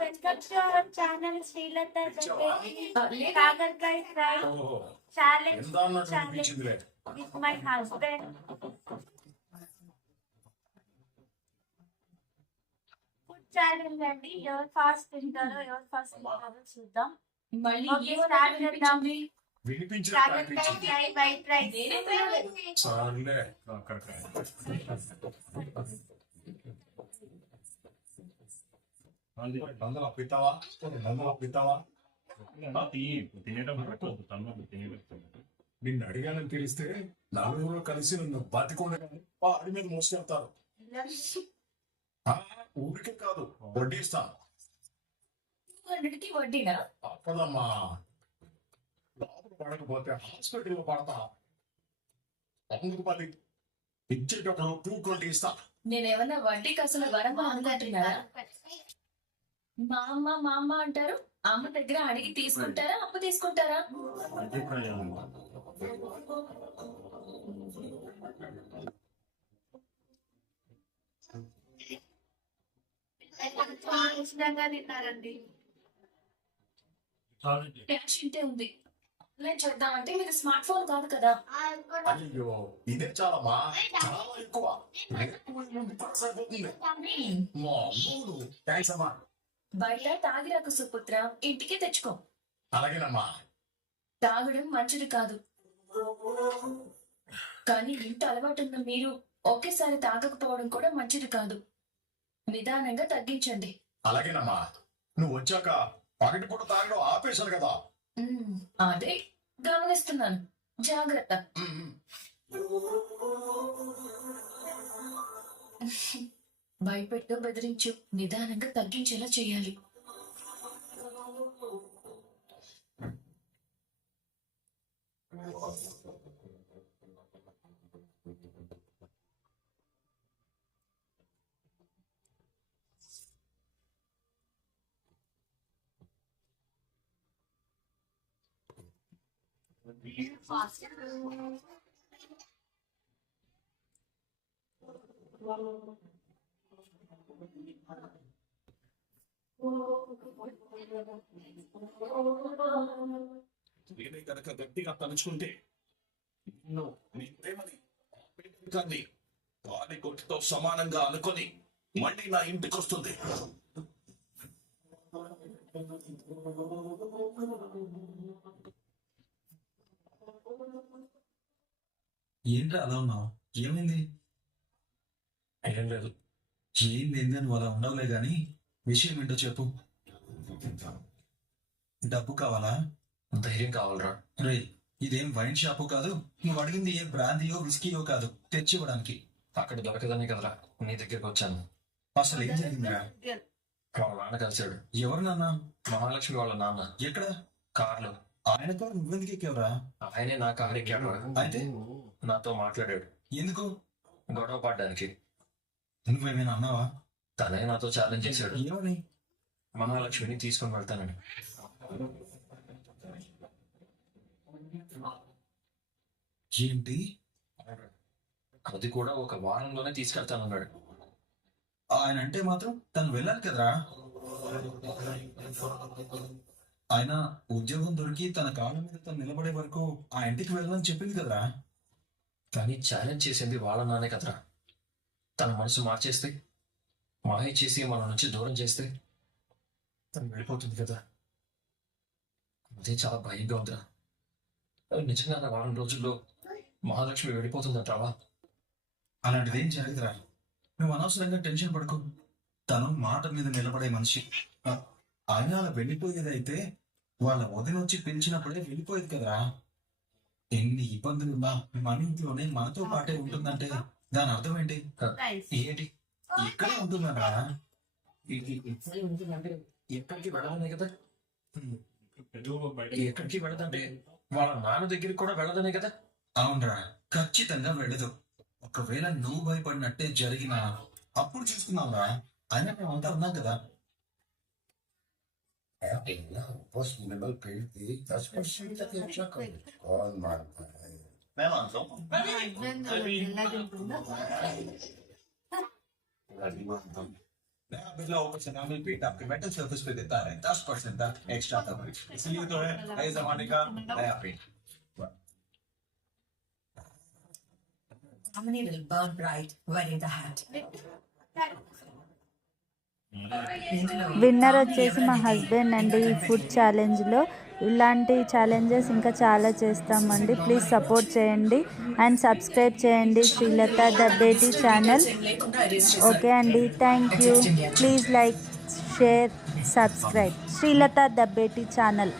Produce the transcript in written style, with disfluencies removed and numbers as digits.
Welcome to our channel Srilatha kakarakaya fry challenge with my husband. Food challenge అండి. ఎవరు fast తింటారో చూద్దాం. మళ్ళీ స్టార్ట్ చేద్దాం. కాకరకాయ ఫ్రై వైట్ రైస్. నిన్ను అడిగానని తెలిస్తే నలుగురు కలిసి నన్ను బతికొండ అడి మీద మోసుకెళ్తారు. ఊరికే కాదు, వడ్డీస్తాను. వడ్డీనా? తప్పదమ్మా. లోపల పడకపోతే హాస్పిటల్లో పడతా. అందుకు 10 ఇచ్చేటప్పుడు 220 ఇస్తా. నేనేమన్నా వడ్డీకి అసలు వరం అనుకుంటున్నారా? మా అమ్మ అంటారు. అమ్మ దగ్గర అడిగి తీసుకుంటారా, అప్పు తీసుకుంటారా? ఇష్టంగా తిన్నారండి. క్యాష్ ఇంటే ఉంది. ఆన్లైన్ చేద్దామంటే మీరు స్మార్ట్ ఫోన్ కాదు కదా. అయ్యో, ఇదే చాలమ్మా, చాలా ఎక్కువ. థ్యాంక్స్ అమ్మా. బయట తాగిరాకు సుపుత్ర, ఇంటికి తెచ్చుకో. అలాగేనమ్మా. తాగడం మంచిది కాదు, కానీ ఇంత అలవాటున్న మీరు ఒకేసారి తాగకపోవడం కూడా మంచిది కాదు. నిదానంగా తగ్గించండి. అలాగేనమ్మా. నువ్వు వచ్చాక పగటి పూట తాగడం ఆపేశాను కదా. అదే గమనిస్తున్నాను. జాగ్రత్త. భయపెట్టు, బెదిరించు, నిదానంగా తగ్గించేలా చేయాలి. నేనే కనుక గట్టిగా తలుచుకుంటే నీ ప్రేమని వారి కొట్టుతో సమానంగా అనుకొని మళ్ళీ నా ఇంటికి వస్తుంది. ఏంట్రా అలా ఉన్నావు? ఏమైంది? ఏం లేదు. ఏంది నువ్వు అలా ఉండవులే గాని విషయం ఏంటో చెప్పు. డబ్బు కావాలా? ధైర్యం కావాలరా. రే, ఇదేం వైన్ షాపు కాదు. నువ్వు అడిగింది ఏ బ్రాందీయో విస్కీయో కాదు తెచ్చివ్వడానికి. అక్కడ దొరకదనే కదరా నీ దగ్గరికి వచ్చాను. అసలు ఏం జరిగిందిరా? వాళ్ళ నాన్న కలిశాడు. ఎవరు నాన్న? మహాలక్ష్మి వాళ్ళ నాన్న. ఎక్కడ? కార్లో. ఆయన కారు నువ్వెందుకు ఎక్కావురా? ఆయనే నా కారు ఎక్కాడు. అయితే నాతో మాట్లాడాడు. ఎందుకు? గొడవ పడ్డానికి. నువ్వేమైనా అన్నావా? తనే నాతో ఛాలెంజ్ చేశాడు. ఏమని? మహాలక్ష్మిని తీసుకొని వెళ్తానని. ఏంటి? అది కూడా ఒక వారంలోనే తీసుకెళ్తానన్నాడు. ఆయన అంటే మాత్రం తను వెళ్ళాలి కదరా. ఆయన ఉద్యోగం దొరికి తన కాళ్ళ మీద తను నిలబడే వరకు ఆ ఇంటికి వెళ్ళాలని చెప్పింది కదరా. కానీ ఛాలెంజ్ చేసింది వాళ్ళ నానే కదరా. తన మనసు మార్చేస్తే, మాయ చేసి మన నుంచి దూరం చేస్తే తను వెళ్ళిపోతుంది కదా. అదే చాలా భయంగా ఉందిరా. నిజంగా నా వారం రోజుల్లో మహాలక్ష్మి వెళ్ళిపోతుందంటావా? అలాంటిదేం జరగదురా. నువ్వు అనవసరంగా టెన్షన్ పడుకో. తను మాట మీద నిలబడే మనిషి. ఆయన అలా వెళ్ళిపోయేది అయితే వాళ్ళ వదిన వచ్చి పిలిచినప్పుడే వెళ్ళిపోయేది కదరా. ఎన్ని ఇబ్బందులున్నా మన ఇంట్లోనే మనతో పాటే ఉంటుందంటే దాని అర్థం ఏంటి? ఏంటి ఇక్కడే ఉంటుందరా. ఉంటుందంటే ఎక్కడికి వెళ్ళదనే కదా. ఎక్కడికి వెళ్ళదంటే వాళ్ళ నాన్న దగ్గరికి కూడా వెళ్ళదనే కదా. అవునరా, ఖచ్చితంగా వెళ్ళదు. ఒకవేళ నువ్వు భయపడినట్టే జరిగినా అప్పుడు చూసుకున్నావురా. అయినా మేమంతా ఉన్నాం కదా. Possible perdi 10% che c'è con Marta. नया बिरला ऊपर से नामिल पेट आपके मेटल सर्फेस पे देता है 10% तक एक्स्ट्रा कवरेज, इसलिए तो है नए जमाने का नया paint. Harmony will burn bright wearing the hat. Winner వచ్చేసి మా హస్బెండ్ అండి. ఈ ఫుడ్ ఛాలెంజ్లో ఇలాంటి ఛాలెంజెస్ ఇంకా చాలా చేస్తామండి. ప్లీజ్ సపోర్ట్ చేయండి అండ్ సబ్స్క్రైబ్ చేయండి Srilatha the Beti channel. Okay అండి, thank you. Please like, share, subscribe Srilatha the Beti channel.